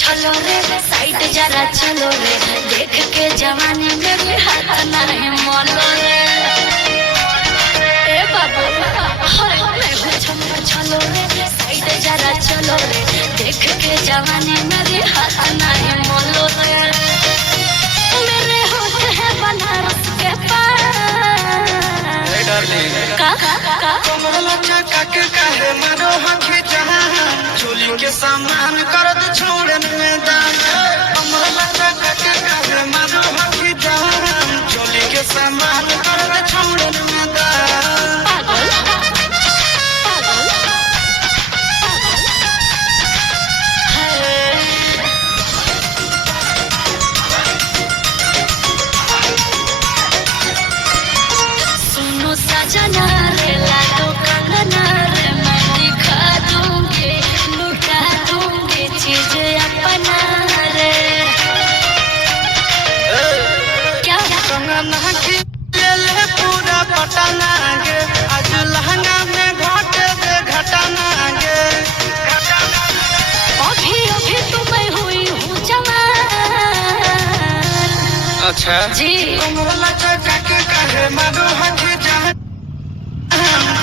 छलो रे साइड जरा चलो रे देख के जवानी में भी हाथ नहीं मोलो रे ए बाबू हाय मैं छलो रे साइड जरा चलो रे देख के जवानी में भी हाथ नहीं मोलो रे मेरे होठ है बनारस के पास का कमला चका के काहे मारो हखी जहां चोली के सामान कर दे छोड़न में दान कमला चका के काहे मारो हखी जहां चोली के सामान कर दे छोड़न में दान सुनो सजना रे लाडो कंगना रे मैं दिखा दूंगी लुटा दूंगी चीज अपना रे क्या कंगना की ले पूरा पटना गे आज लहंगा में घट दे घटना गे अभी अभी तो मैं हुई हूँ जवान अच्छा जी कमला चका के काहे मारो हखी जहां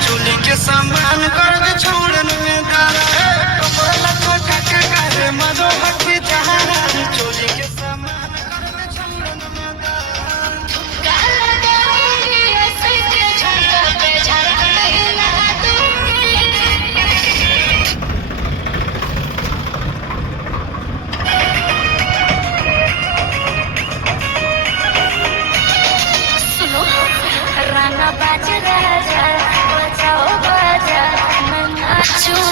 चोली के सामान कर दे छोड़न में दान कमला चका के काहे मारो हखी जहां चोली के सामान कर दे छोड़न में दान काला डाली ऐसे के झुमका पे झारखंड हिला दूंगी सुनो राना बाज राजा बजाओ बाजा मैं नाचूं